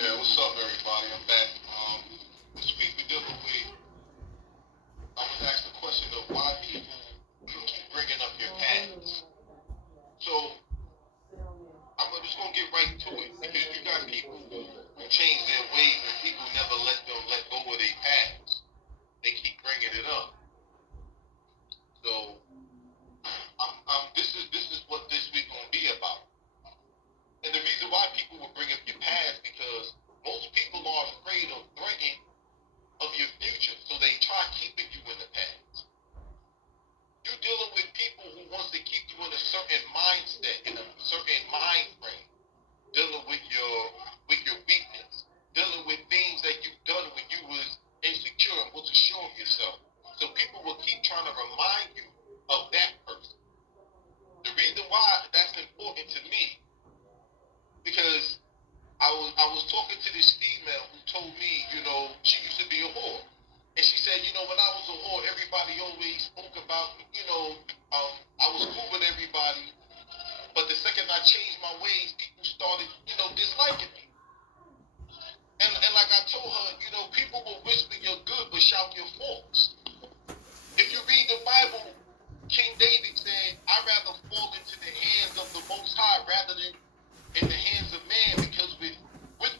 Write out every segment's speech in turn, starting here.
Yeah, what's up, everybody? I'm back. This week we're dealing with. I was asked the question of why people keep bringing up your past. So just gonna get right to it because you got people who change their ways and people never let them let go of their past. They keep bringing it up. So this is what this week gonna be about. And the reason why people will bring up your past because most people are afraid of threatening of your future, so they try keeping you in the past. You're dealing with people who wants to keep you in a certain mindset, in a certain mind frame, dealing with your weakness, dealing with things that you've done when you was insecure and wasn't sure of yourself. So people will keep trying to remind you of that person. The reason why that's important to me, because I was talking to this female who told me, she used to be a whore. And she said, when I was a whore, everybody always spoke about, I was cool with everybody. But the second I changed my ways, people started, disliking me. And like I told her, people will whisper your good but shout your faults. If you read the Bible, King David said, I'd rather fall into the hands of the Most High rather than in the hands of man, because with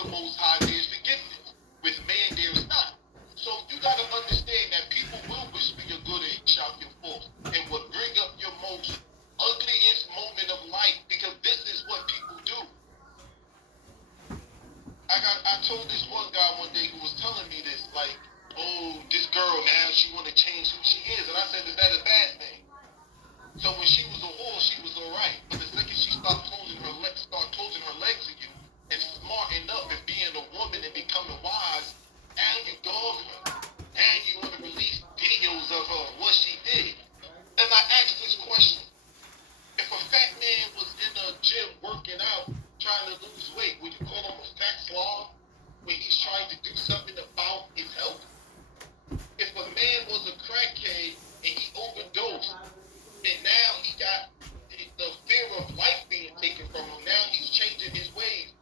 the Most High there's forgiveness. With man there's not. So you got to understand that people will whisper your good and shout your faults and will bring up your most ugliest moment of life, because this is what people do. I told this one guy one day who was telling me this, like, oh, this girl now she want to change who she is, and I said, is that a bad thing? So when she was a whore, she was alright. But the second she start closing her legs to you and smarting up and being a woman and becoming wise, now you dog her. Now you want to release videos of her, what she did. And I asked this question. If a fat man was in a gym working out, trying to lose weight, would you call him a fat slob when he's trying to do something about his health? If a man was a crackhead and he overdosed, and now he got the fear of life being taken from him. Now he's changing his ways.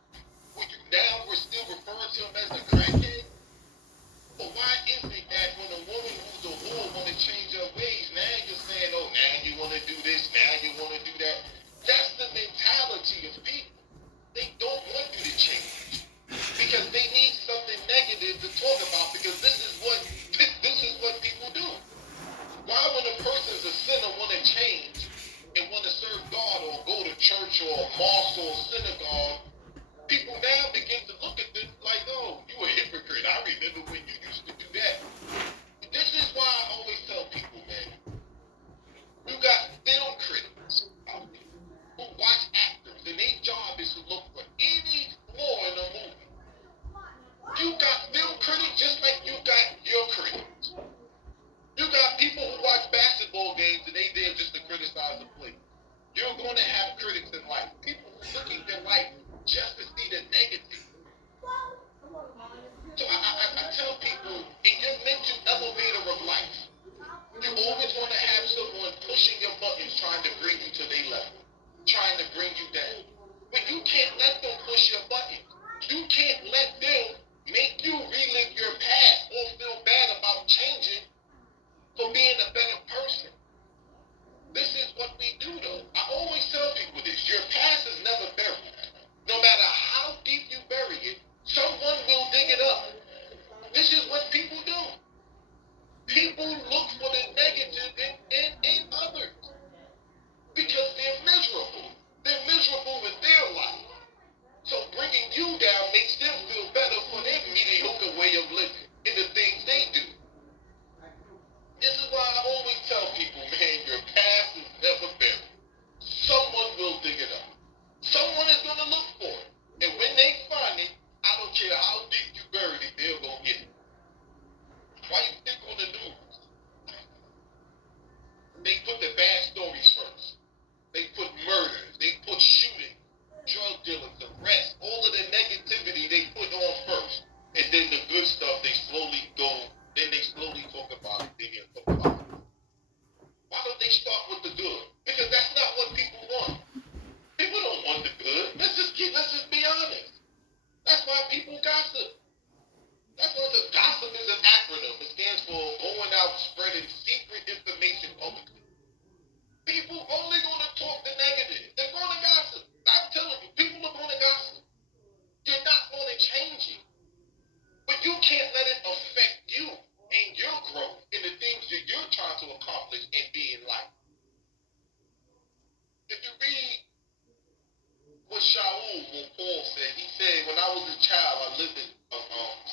I was a child, I lived in,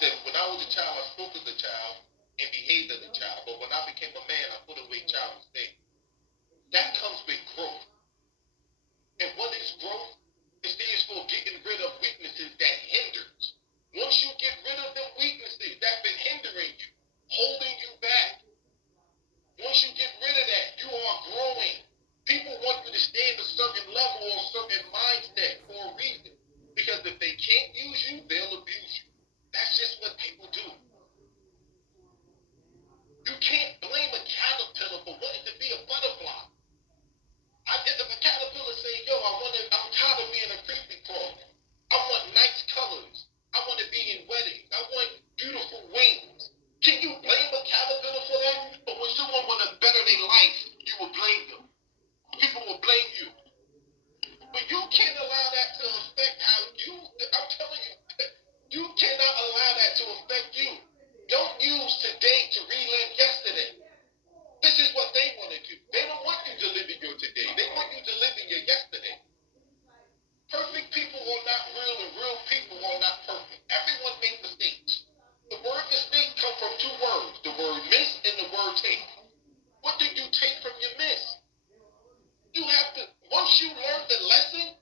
said, when I was a child, I spoke as a child and behaved as a child. But when I became a man, I put away childish things. That comes with growth. And what is growth? It stands for getting rid of weaknesses that hinders. Once you get rid of them weaknesses that's been hindering you, holding you back, once you get rid of that, you are growing. People want you to stay at a certain level or a certain mindset for a reason. Because if they can't use you, they'll abuse you. That's just what people do. You can't blame a caterpillar for wanting to be a butterfly. If a caterpillar say, yo, I'm tired of being a creepy crawler. I want nice colors. I want to be in weddings. I want beautiful wings. Can you blame a caterpillar for that? But when someone want to better their life, you will blame them. People will blame you. But you can't allow that to affect how I'm telling you, you cannot allow that to affect you. Don't use today to relive yesterday. This is what they want to do. They don't want you to live in your today. They want you to live in your yesterday. Perfect people are not real, and real people are not perfect. Everyone makes mistakes. The word mistake comes from two words, the word miss and the word take. What did you take from your miss? You have to, once you learn the lesson,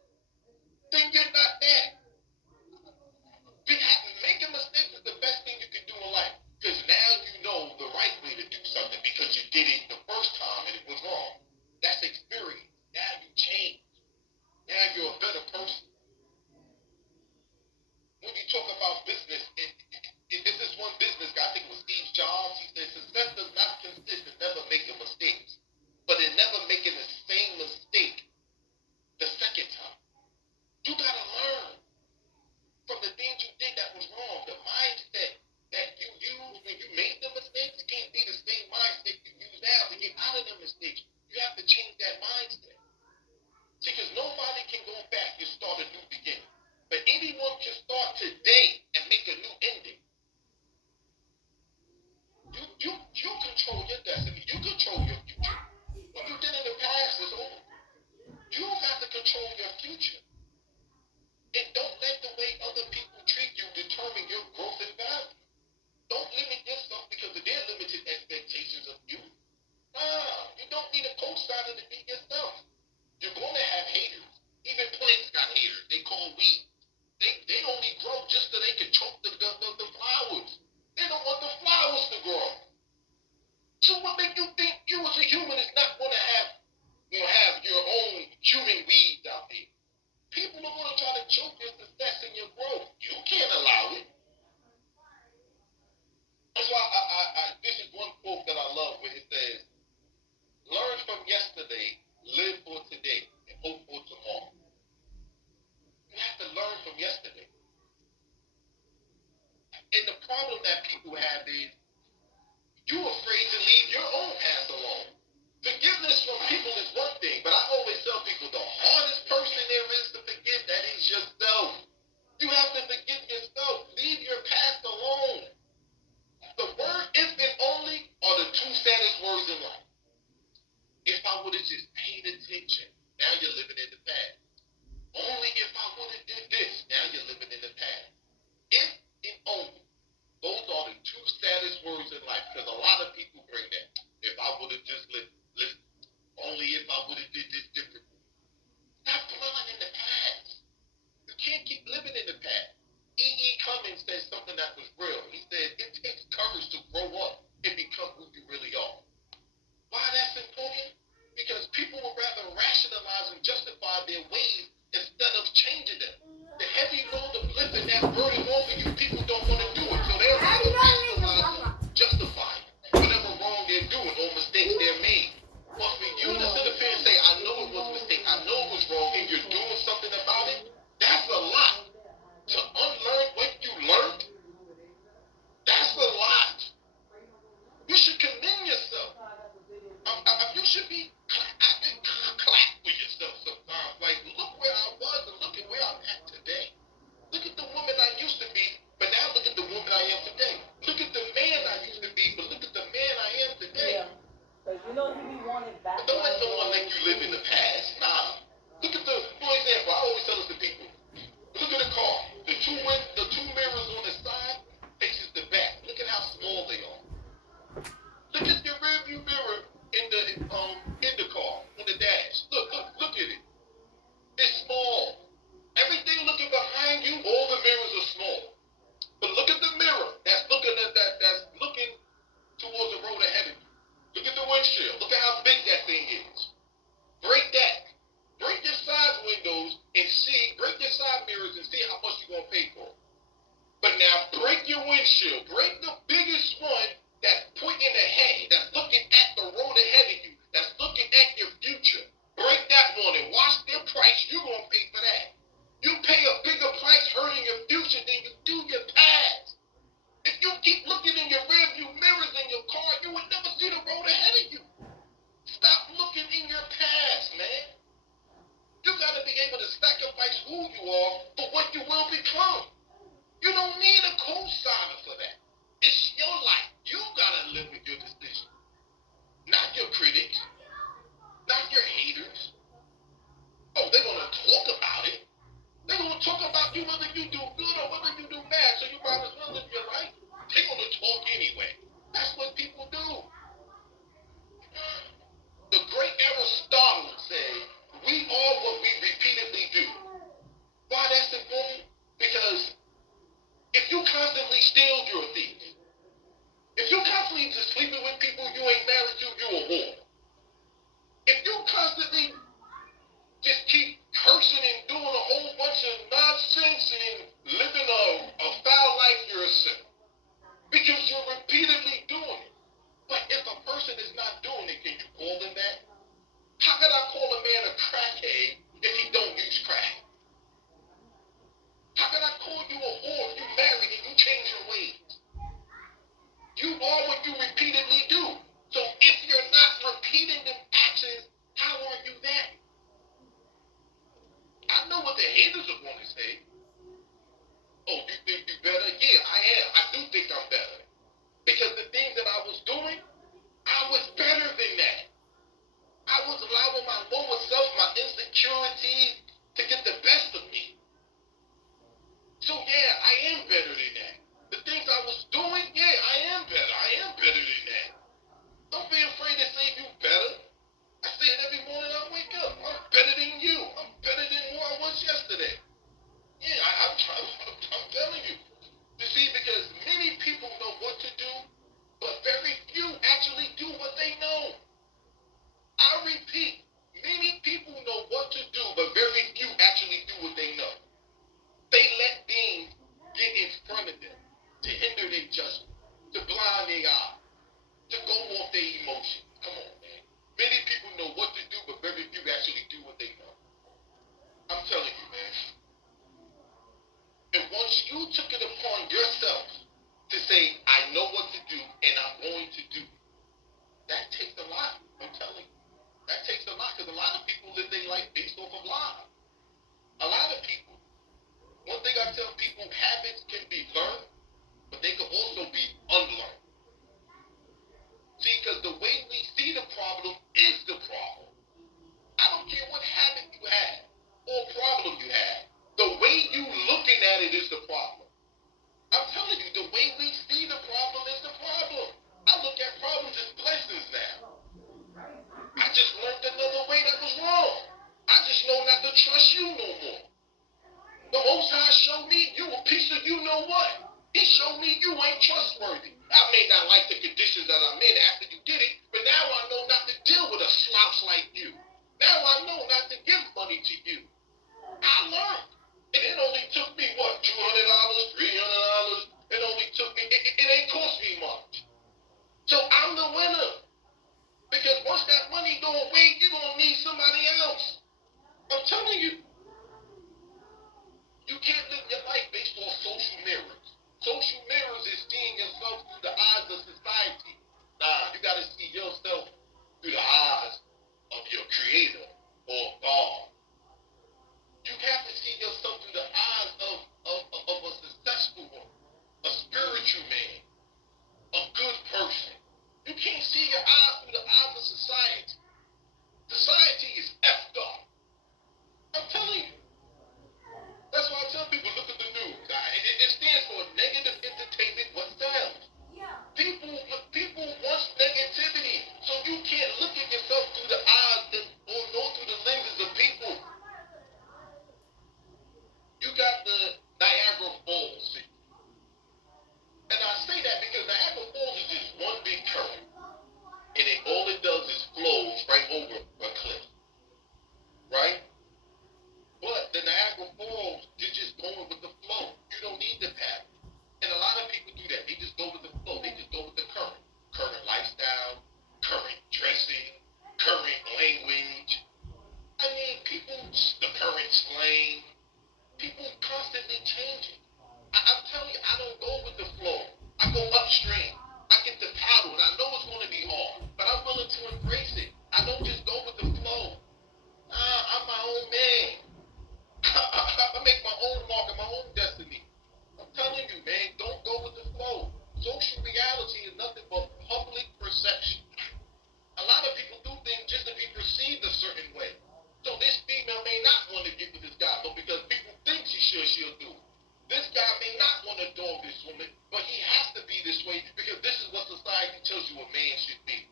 then you're not there. Making mistakes is the best thing you can do in life. Because now you know the right way to do something because you did it the first time and it was wrong. That's experience. Now you change. Now you're a better person. When you talk about business, this is one business guy, I think it was Steve Jobs, he said success does not consist in never making mistakes, but in never making the same mistake the second time. You gotta learn from the things you did that was wrong. The mindset that you used when you made the mistakes can't be the same mindset you use now to get out of the mistakes. You have to change that mindset. See, because nobody can go back and start a new beginning. But anyone can start today and make a new ending. You control your destiny. You control your future. What you did in the past is over. You have to control your future. And don't let the way other people treat you determine your growth and value. Don't limit yourself because of their limited expectations of you. You don't need a co-signer to be yourself. You're going to have haters. Even plants got haters. They call weeds. They only grow just so they can choke the flowers. They don't want the flowers to grow. So what make you think you as a human is not going to have your own human weeds out there? People are going to try to choke your success and your growth. You can't allow it. That's why this is one quote that I love where it says, learn from yesterday, live for today, and hope for tomorrow. You have to learn from yesterday. And the problem that people have is you're afraid to leave your own path alone. Forgiveness from people is one thing, but I always tell people the hardest person there is to forgive, that is yourself. You have to forgive yourself. Leave your past alone. The word if and only are the two saddest words in life. If I would have just paid attention, now you're living in the past. Only if I would have did this, now you're living in the past. If and only. Those are the two saddest words in life because a lot of people bring that. If I would have just listened. Only if I would have did this differently. Stop dwelling in the past. You can't keep living in the past. E.E. Cummings said something that was real. He said, it takes courage to grow up and become who you really are. Why that's important? Because people would rather rationalize and justify their ways instead of changing them. The heavy load of lifting that burden over you, people don't want to do it. So they'll rather rationalize and justify whatever wrong they're doing or mistakes they're made. Well, for you to sit up here and say, I know it was a mistake, I know it was wrong, and you're doing something about it, that's a lot. To unlearn what you learned, that's a lot. You should commend yourself. You should be clap for yourself sometimes. Like, look where I was and look at where I'm at today. Look your windshield. Break the biggest one that's pointing ahead, that's looking at the road ahead of you, that's looking at your future. Break that one and watch their price. You're going to pay for that. You pay a bigger price hurting your future than you do your past. If you keep looking in your rearview mirrors in your car, you would never see the road ahead of you. Stop looking in your past, man. You got to be able to sacrifice who you are for what you will become. You don't need a co-signer for that. It's your life. You got to live with your decision. Not your critics. Not your haters. Oh, they're going to talk about it. They're going to talk about you whether you do good or whether you do bad, so you might as well live your life. They're going to talk anyway. That's what people do. The great Aristotle said, we are what we repeatedly do. Why that's important? Because if you constantly steal, you're a thief. If you constantly just sleeping with people you ain't married to, you're a whore. If you constantly just keep cursing and doing a whole bunch of nonsense and living a foul life, you're a sinner. Because you're repeatedly doing it. But if a person is not doing it, can you call them that? How can I call a man a crackhead if he don't use crack? How can I call you a whore if you married and you change your ways? You are what you repeatedly do. So if you're not repeating them actions, how are you that? I know what the haters are going to say. Oh, you think you better? Yeah, I am. I do think I'm better. Because the things that I was doing, I was better than that. I was allowing my lower self, my insecurities to get the best of me. So yeah, I am better than that. The things I was doing, yeah, I am better. I am better than that. Don't be afraid to say you better. I say it every morning I wake up. I'm better than you. I'm better than who I was yesterday. Yeah, I'm telling you. You see, because many people know what to do, but very few actually do what they know. I repeat, many people know what to do, but very few actually do what they know. They let things get in front of them to hinder their judgment, to blind their eye, to go off their emotions. Come on, man. Many people know what to do, but very few actually do what they know. I'm telling you, man. And once you took it upon yourself to say, I know what to do and I'm going to do it, that takes a lot. I'm telling you. That takes a lot because a lot of people live their life based off of lies. A lot of people. One thing I tell people, habits can be learned, but they can also be unlearned. See, because the way we see the problem is the problem. I don't care what habit you have or problem you have. The way you looking at it is the problem. I'm telling you, the way we see the problem is the problem. I look at problems as blessings now. I just learned another way that was wrong. I just know not to trust you no more. The Most High showed me you a piece of you know what. He showed me you ain't trustworthy. I may not like the conditions that I'm in after you did it, but now I know not to deal with a slouch like you. Now I know not to give money to you. I learned. And it only took me, what, $200, $300? It only took me, it ain't cost me much. So I'm the winner. Because once that money go away, you're going to need somebody else. I'm telling you. You can't live your life based on social mirrors. Social mirrors is seeing yourself through the eyes of society. Nah, you got to see yourself through the eyes of your creator or God. You have to see yourself through the eyes of changing. I'm telling you, I don't go with the flow. I go upstream. I get the paddle, and I know it's going to be hard, but I'm willing to embrace it. I don't just go with the flow. I'm my own man. I make my own mark and my own destiny. I'm telling you, man, don't go with the flow. Social reality is nothing but public perception. A lot of people do things just to be perceived a certain way. So this female may not want to get with this guy, but because people think she'll do. This guy may not want to dog this woman, but he has to be this way because this is what society tells you a man should be.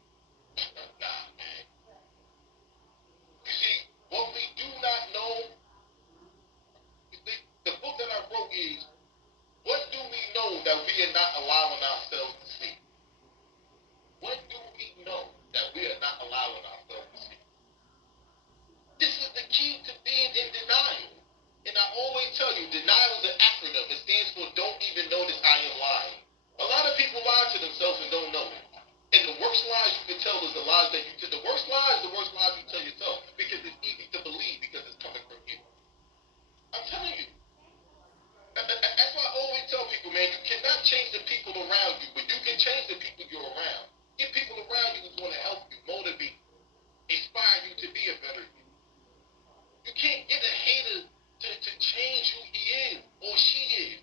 Nah, man. You see, what we do not know, the book that I wrote is, what do we know that we are not allowing ourselves to see? What do we know that we are not allowing ourselves to see? This is the key to being in denial. And I always tell you, denial is an acronym. It stands for don't even notice I am lying. A lot of people lie to themselves and don't know it. And the worst lies you can tell is the lies that you tell. The worst lies you tell yourself because it's easy to believe because it's coming from you. I'm telling you. That's why I always tell people, man, you cannot change the people around you, but you can change the people you're around. Get people around you who's going to help you, motivate, inspire you to be a better you. You can't get a hater to change who he is or she is.